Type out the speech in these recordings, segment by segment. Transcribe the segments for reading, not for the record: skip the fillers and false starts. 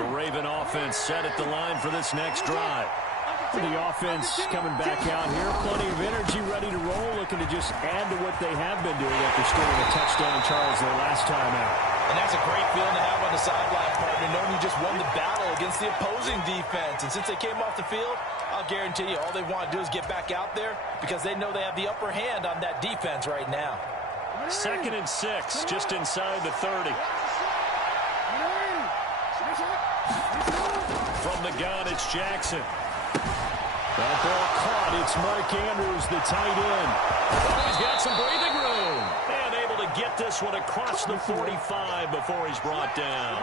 The Raven offense set at the line for this next drive. The offense coming back out here. Plenty of energy, ready to roll, looking to just add to what they have been doing after scoring a touchdown, Charles, their last time out. And that's a great feeling to have on the sideline, partner, knowing you just won the battle against the opposing defense. And since they came off the field, I'll guarantee you all they want to do is get back out there because they know they have the upper hand on that defense right now. 2nd and 6, just inside the 30. From the gun, it's Jackson. That ball caught. It's Mark Andrews, the tight end. Oh, he's got some breathing room. And able to get this one across the 45 before he's brought down.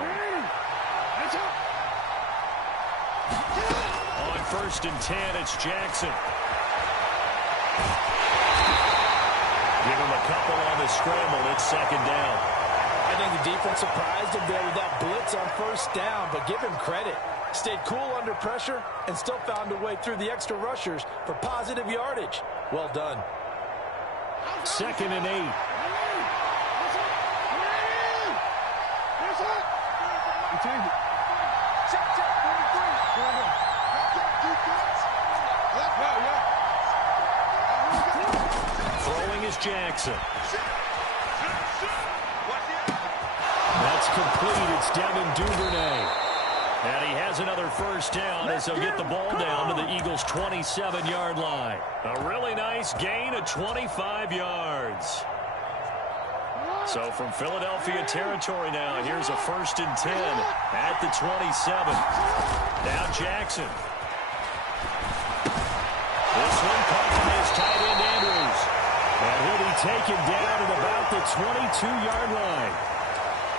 On 1st and 10, it's Jackson. Give him a couple on the scramble. It's 2nd down. I think the defense surprised him there with that blitz on 1st down, but give him credit. Stayed cool under pressure and still found a way through the extra rushers for positive yardage. Well done. 2nd and 8. Throwing is Jackson. That's complete. It's Devin Duvernay. And he has another 1st down as he'll get the ball down to the Eagles' 27-yard line. A really nice gain of 25 yards. So from Philadelphia territory now, here's a 1st and 10 at the 27. Now Jackson. This one caught by his tight end Andrews. And he'll be taken down at about the 22-yard line.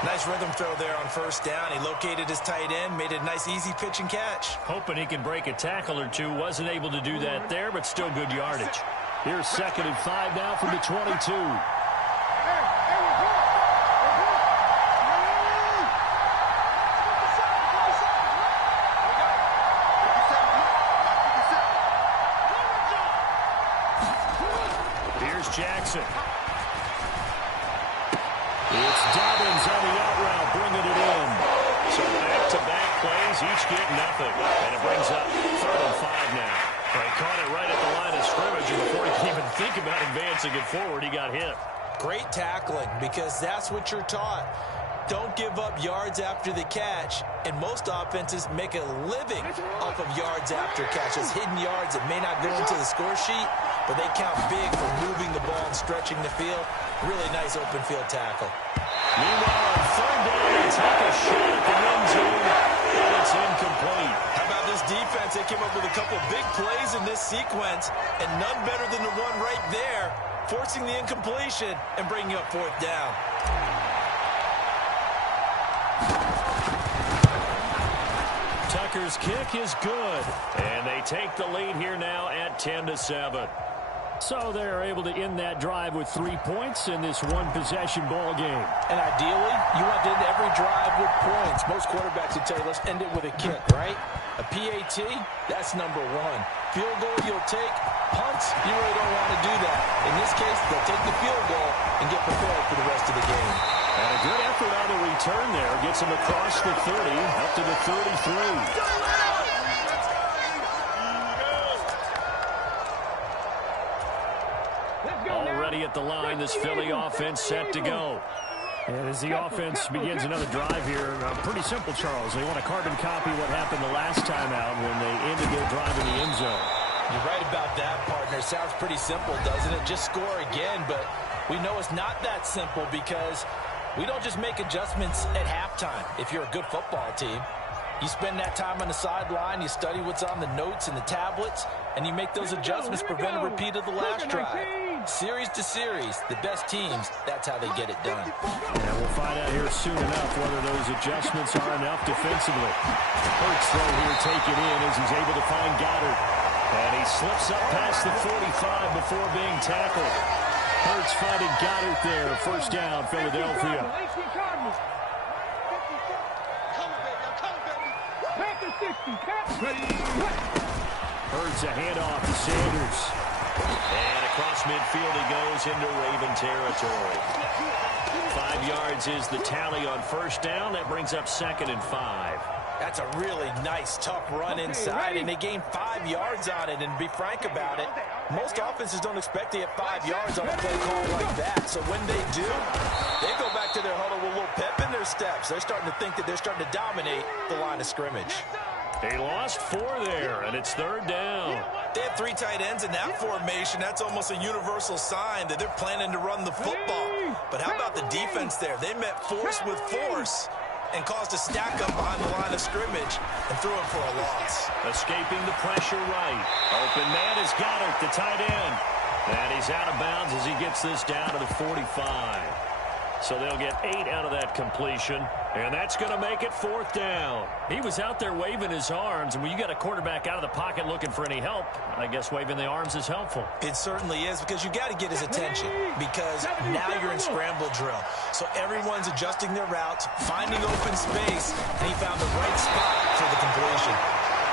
Nice rhythm throw there on 1st down. He located his tight end, made a nice easy pitch and catch. Hoping he can break a tackle or two. Wasn't able to do that there, but still good yardage. Here's 2nd and 5 now from the 22. Here's Jackson. It's Dobbins on the out route, bringing it in. So back-to-back plays, each get nothing. And it brings up 3rd and 5 now. He caught it right at the line of scrimmage, and before he can even think about advancing it forward, he got hit. Great tackling, because that's what you're taught. Don't give up yards after the catch, and most offenses make a living off of yards after catches. Hidden yards that may not go into the score sheet, but they count big for moving the ball and stretching the field. Really nice open field tackle. Meanwhile, on 3rd down, they take a shot at the end zone, and it's incomplete. How about this defense? They came up with a couple big plays in this sequence, and none better than the one right there, forcing the incompletion and bringing up 4th down. Tucker's kick is good, and they take the lead here now at 10-7. So they're able to end that drive with 3 points in this one-possession ball game. And ideally, you want to end every drive with points. Most quarterbacks would tell you, let's end it with a kick, right? A PAT, that's number 1. Field goal you'll take. Punts, you really don't want to do that. In this case, they'll take the field goal and get prepared for the rest of the game. And a good effort on the return there. Gets him across the 30, up to the 33. Already at the line, this Philly offense set to go. And as the offense begins another drive here, pretty simple, Charles. They want to carbon copy what happened the last time out when they ended their drive in the end zone. You're right about that, partner. Sounds pretty simple, doesn't it? Just score again, but we know it's not that simple because we don't just make adjustments at halftime if you're a good football team. You spend that time on the sideline, you study what's on the notes and the tablets, and you make those adjustments, prevent a repeat of the last drive. Series to series, the best teams, that's how they get it done. And we'll find out here soon enough whether those adjustments are enough defensively. Hurts throw here taken in as he's able to find Goddard. And he slips up past the 45 before being tackled. Hurts finding Goddard there. 1st down, Philadelphia. Hurts a handoff to Sanders. And across midfield he goes into Raven territory. 5 yards is the tally on 1st down. That brings up 2nd and 5. That's a really nice, tough run inside, and they gained 5 yards on it. And to be frank about it, most offenses don't expect to get 5 yards on a play call like that. So when they do, they go back to their huddle with a little pep in their steps. They're starting to think that they're starting to dominate the line of scrimmage. He lost 4 there, and it's 3rd down. They have 3 tight ends in that formation. That's almost a universal sign that they're planning to run the football. But how about the defense there? They met force with force and caused a stack up behind the line of scrimmage and threw him for a loss. Escaping the pressure right. Open man has got it, the tight end. And he's out of bounds as he gets this down to the 45. So they'll get 8 out of that completion, and that's going to make it 4th down. He was out there waving his arms, and when you got a quarterback out of the pocket looking for any help, I guess waving the arms is helpful. It certainly is, because you got to get his attention, because now you're in scramble drill. So everyone's adjusting their routes, finding open space, and he found the right spot for the completion.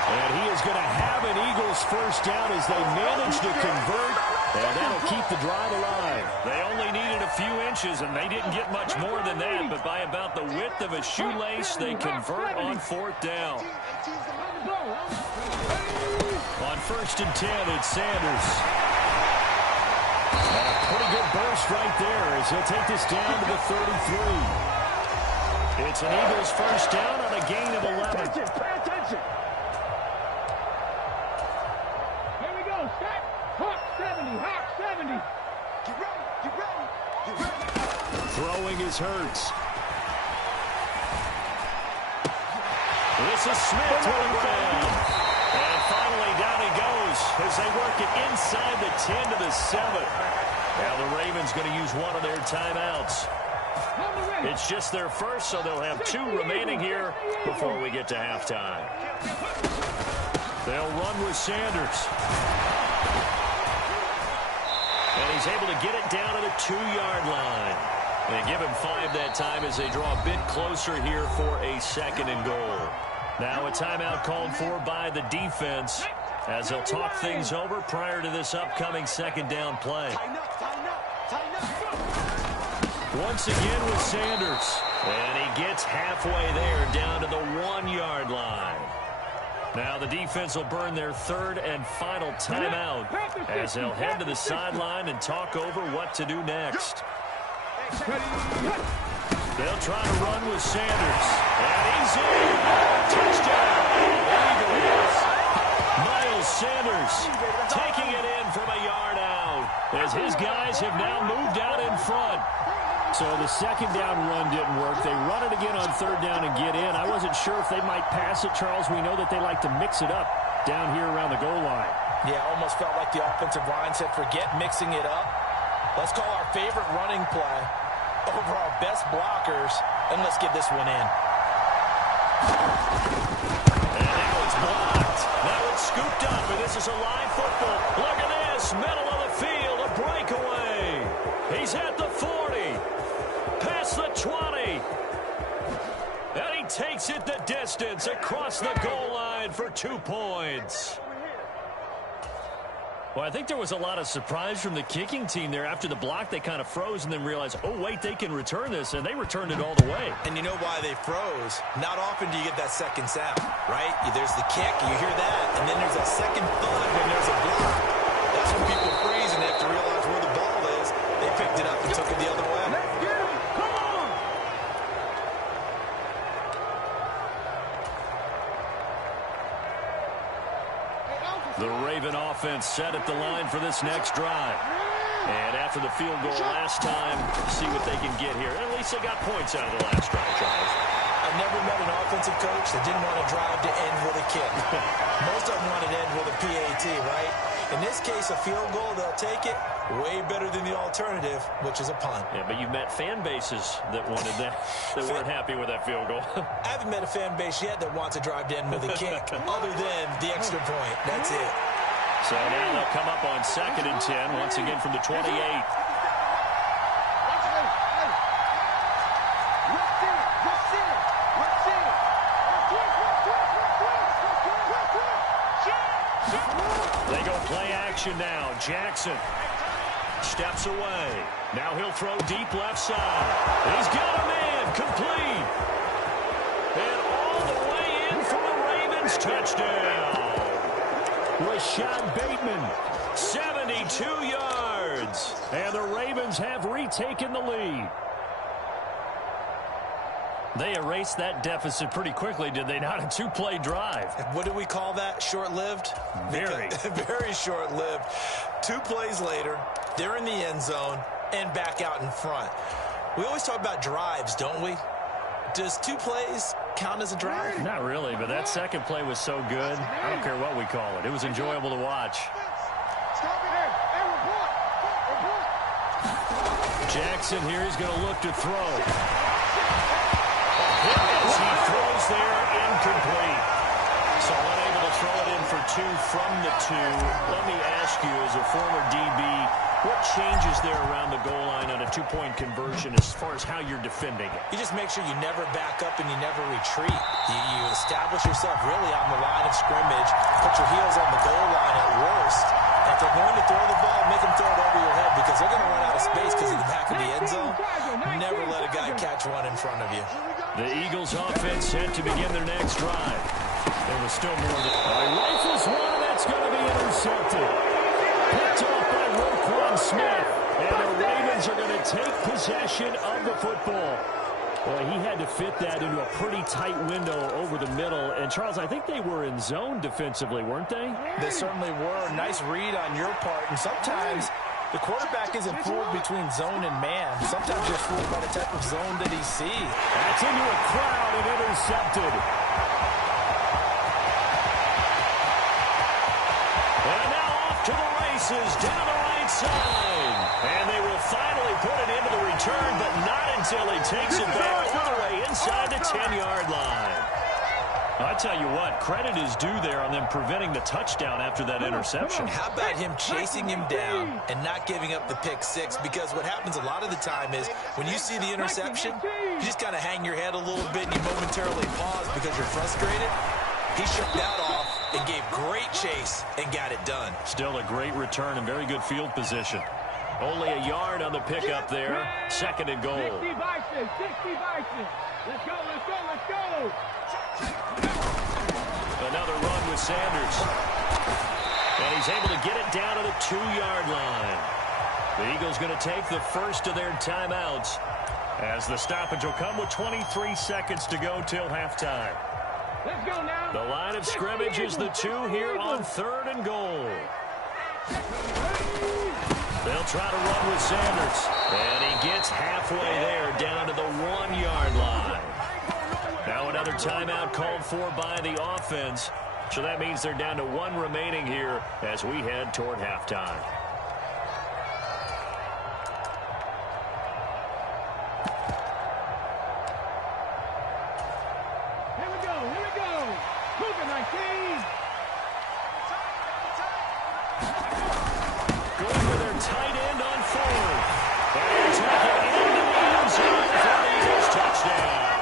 And he is going to have an Eagles first down as they manage to convert, and that'll keep the drive alive. They only needed a few inches, and they didn't get much more than that, but by about the width of a shoelace, they convert on 4th down. On 1st and 10, it's Sanders. And a pretty good burst right there as he'll take this down to the 33. It's an Eagles first down on a gain of 11. Pay attention. Here we go. Start. Hawk 70. Hawk 70. Get ready. Get ready. Get ready. Throwing is Hurts. This is Smith to the ground. And finally down he goes as they work it inside the 10 to the 7. Now the Ravens going to use one of their timeouts. It's just their first, so they'll have 2 remaining here before we get to halftime. They'll run with Sanders. And he's able to get it down to the 2-yard line. They give him 5 that time as they draw a bit closer here for a 2nd and goal. Now a timeout called for by the defense as they'll talk things over prior to this upcoming 2nd down play. Once again with Sanders. And he gets halfway there down to the 1-yard line. Now the defense will burn their 3rd and final timeout as they'll head to the sideline and talk over what to do next. They'll try to run with Sanders. And he's in. Touchdown, Eagles. Miles Sanders taking it in from a yard out as his guys have now moved out in front. So the 2nd down run didn't work. They run it again on 3rd down and get in. I wasn't sure if they might pass it, Charles. We know that they like to mix it up down here around the goal line. Yeah, almost felt like the offensive line said, forget mixing it up. Let's call our favorite running play over our best blockers, and let's get this one in. And now it's blocked. Now it's scooped up, and this is a live football. Look at this, middle of the field, a breakaway. He's at the 40, past the 20. And he takes it the distance across the goal line for 2 points. Well, I think there was a lot of surprise from the kicking team there. After the block, they kind of froze and then realized, oh, wait, they can return this, and they returned it all the way. And you know why they froze? Not often do you get that second sound, right? There's the kick, you hear that, and then there's a second thud when there's a block. That's when people freeze and they have to realize where the ball is. They picked it up and took it the other way. Let's get it. Come on. The Raven offense set at the line for this next drive. And after the field goal last time, see what they can get here. At least they got points out of the last drive, Charles. I've never met an offensive coach that didn't want to drive to end with a kick. Most of them wanted to end with a PAT, right? In this case, a field goal, they'll take it. Way better than the alternative, which is a punt. Yeah, but you've met fan bases that wanted that, that weren't happy with that field goal. I haven't met a fan base yet that wants to drive to end with a kick, other than the extra point. That's it. So now they'll come up on 2nd and 10, once again from the 28. They go play action now. Jackson steps away. Now he'll throw deep left side. He's got a man complete. And all the way in Ravens touchdown. Rashad Bateman, 72 yards. and the Ravens have retaken the lead. They erased that deficit pretty quickly, did they not? A two-play drive. What do we call that? Short-lived? Very. Very short-lived. 2 plays later, they're in the end zone and back out in front. We always talk about drives, don't we? Does 2 plays count as a drive? Not really, but that second play was so good. I don't care what we call it. It was enjoyable to watch. Jackson here is going to look to throw. As he throws there, incomplete. So unable to throw it in for 2 from the 2. Let me ask you, as a former DB, what changes there around the goal line on a 2-point conversion as far as how you're defending it? You just make sure you never back up and you never retreat. You establish yourself really on the line of scrimmage, put your heels on the goal line at worst. If they're going to throw the ball, make them throw it over your head because they're going to run out of space because of the back of the end zone. Never let a guy catch one in front of you. The Eagles offense set to begin their next drive. There was still more than... Rifles one, that's going to be intercepted. Picked off by Roquan Smith. And the Ravens are going to take possession of the football. Well, he had to fit that into a pretty tight window over the middle. And, Charles, I think they were in zone defensively, weren't they? They certainly were. Nice read on your part. And sometimes the quarterback isn't fooled between zone and man. Sometimes you're fooled by the type of zone that he sees. That's into a crowd and intercepted. And now off to the races down the right side. And they will finally put it into the return, but not until he takes it back all the way inside the 10-yard line. I tell you what, credit is due there on them preventing the touchdown after that interception. How about him chasing him down and not giving up the pick 6? Because what happens a lot of the time is when you see the interception, you just kind of hang your head a little bit and you momentarily pause because you're frustrated. He shook that off and gave great chase and got it done. Still a great return and very good field position. Only a yard on the pickup there. 2nd and goal. 60 Bison, 60 Bison. Let's go, let's go, let's go. Another run with Sanders. And he's able to get it down to the 2-yard line. The Eagles going to take the first of their timeouts as the stoppage will come with 23 seconds to go till halftime. Let's go now. The line of scrimmage is the 2 here on 3rd and goal. They'll try to run with Sanders. And he gets halfway there down to the 1-yard line. Now another timeout called for by the offense. So that means they're down to 1 remaining here as we head toward halftime. Here we go, here we go. Cougar 19. Going with their tight end on 4th. And they're taking it into the end zone for the Eagles touchdown.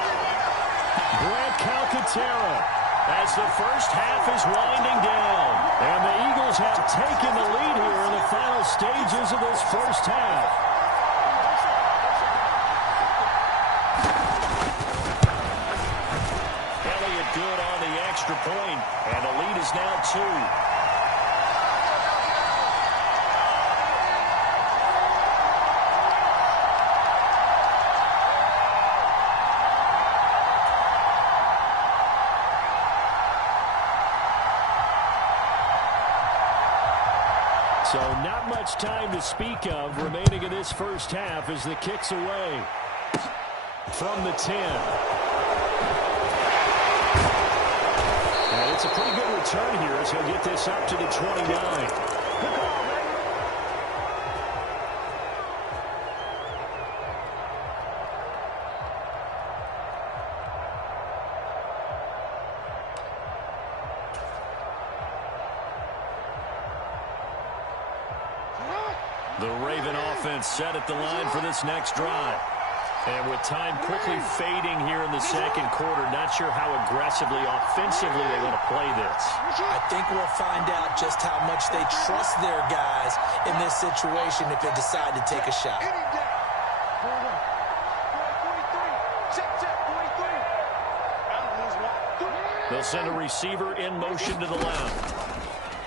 Brett Calcaterra as the first half is winding down. And the Eagles have taken the lead here in the final stages of this first half. Elliott good on the extra point, and the lead is now 2. So not much time to speak of remaining in this first half as the kick's away from the 10. And it's a pretty good return here as he'll get this up to the 29. The Raven offense set at the line for this next drive. And with time quickly fading here in the second quarter, not sure how aggressively, offensively they want to play this. I think we'll find out just how much they trust their guys in this situation if they decide to take a shot. They'll send a receiver in motion to the left.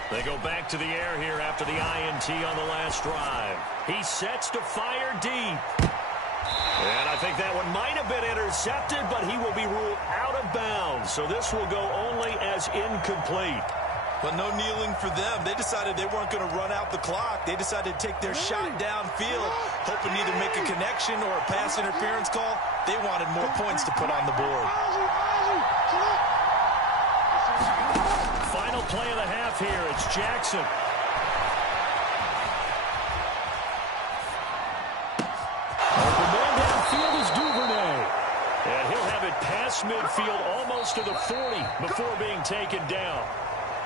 They go back to the air here after the INT on the last drive. He sets to fire deep. And I think that one might have been intercepted, but he will be ruled out of bounds. So this will go only as incomplete. But no kneeling for them. They decided they weren't going to run out the clock. They decided to take their shot downfield, hoping to either make a connection or a pass interference call. They wanted more points to put on the board. Final play of the half here. It's Jackson. Open man downfield is Duvernay. And he'll have it past midfield almost to the 40 before being taken down.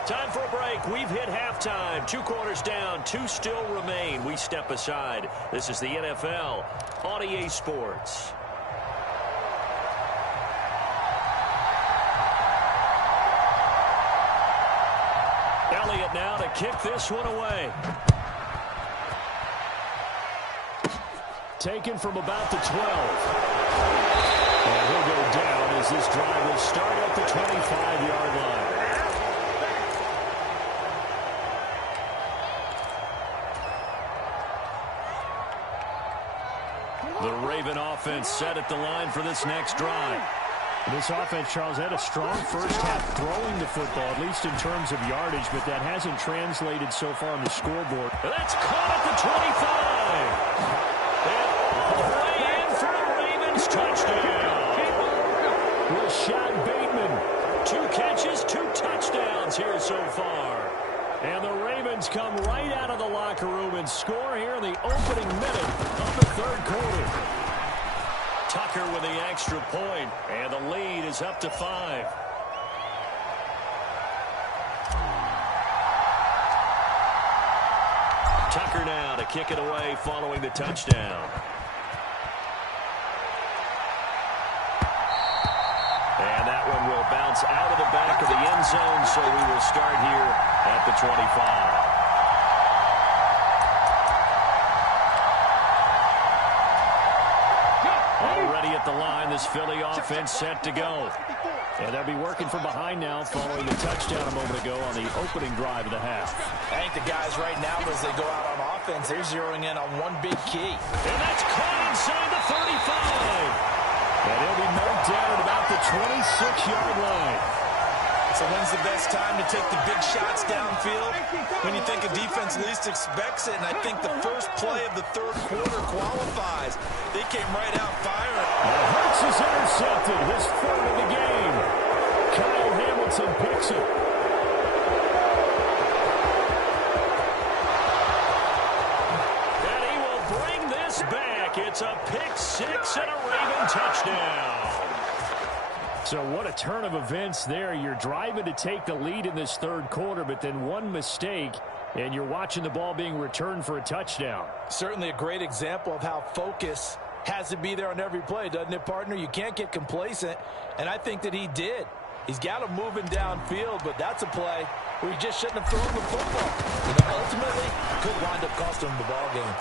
Time for a break. We've hit halftime. 2 quarters down. 2 still remain. We step aside. This is the NFL on EA Sports. Elliott now to kick this one away. Taken from about the 12. And he'll go down as this drive will start at the 25-yard line. The Raven offense set at the line for this next drive. This offense, Charles, had a strong first half throwing the football, at least in terms of yardage, but that hasn't translated so far on the scoreboard. That's caught at the 25. And way in for the Ravens touchdown. Rashad Bateman, 2 catches, 2 touchdowns here so far. And the Ravens come right out of the locker room and score here in the opening minute of the third quarter. Tucker with the extra point, and the lead is up to 5. Tucker now to kick it away following the touchdown. And that one will bounce out of the back of the end zone, so we will start here at the 25. Already at the line, this Philly offense set to go. And they'll be working from behind now following the touchdown a moment ago on the opening drive of the half. I think the guys right now, as they go out on offense, they're zeroing in on one big key. And that's caught inside the 35. And he'll be marked down at about the 26-yard line. So when's the best time to take the big shots downfield? When you think a defense least expects it, and I think the first play of the third quarter qualifies. They came right out firing. And Hurts is intercepted, his 3rd of the game. Kyle Hamilton picks it. And he will bring this back. It's a pick 6 and a Raven touchdown. So what a turn of events there. You're driving to take the lead in this third quarter, but then one mistake, and you're watching the ball being returned for a touchdown. Certainly a great example of how focus has to be there on every play, doesn't it, partner? You can't get complacent, and I think that he did. He's got him moving downfield, but that's a play where he just shouldn't have thrown the football. You know, ultimately, could wind up costing him the ball game.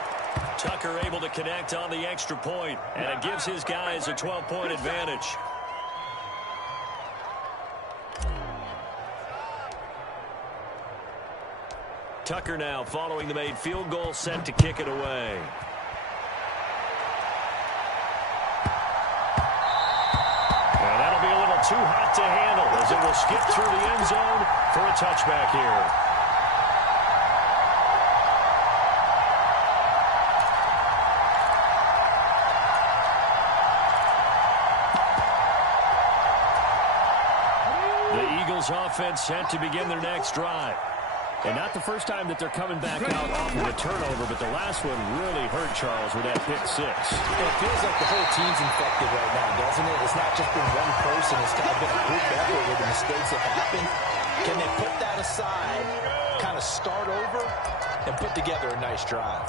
Tucker able to connect on the extra point, and it gives his guys a 12-point advantage. Tucker now following the made field goal, set to kick it away. And that'll be a little too hot to handle as it will skip through the end zone for a touchback here. The Eagles offense set to begin their next drive. And not the first time that they're coming back out off of a turnover, but the last one really hurt Charles with that pick 6. It feels like the whole team's infected right now, doesn't it? It's not just been one person. It's kind of been a group effort with the mistakes that happen. Can they put that aside, kind of start over, and put together a nice drive?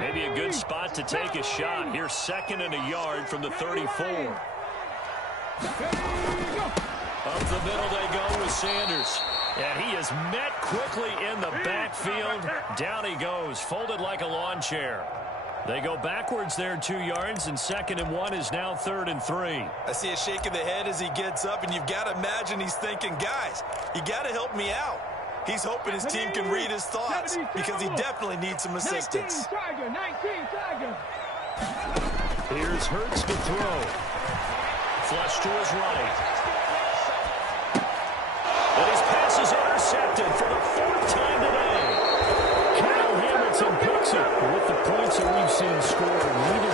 Maybe a good spot to take a shot. Here's 2nd and a yard from the 34. Up the middle they go with Sanders. And he is met quickly in the backfield. Down he goes, folded like a lawn chair. They go backwards there 2 yards, and 2nd and 1 is now 3rd and 3. I see a shake of the head as he gets up, and you've got to imagine he's thinking, guys, you got to help me out. He's hoping his team can read his thoughts because he definitely needs some assistance. 19 Tiger. Here's Hurts to throw. Flush to his right. And his pass is intercepted for the 4th time today. Kyle Hamilton picks it. With the points that we've seen scored, neither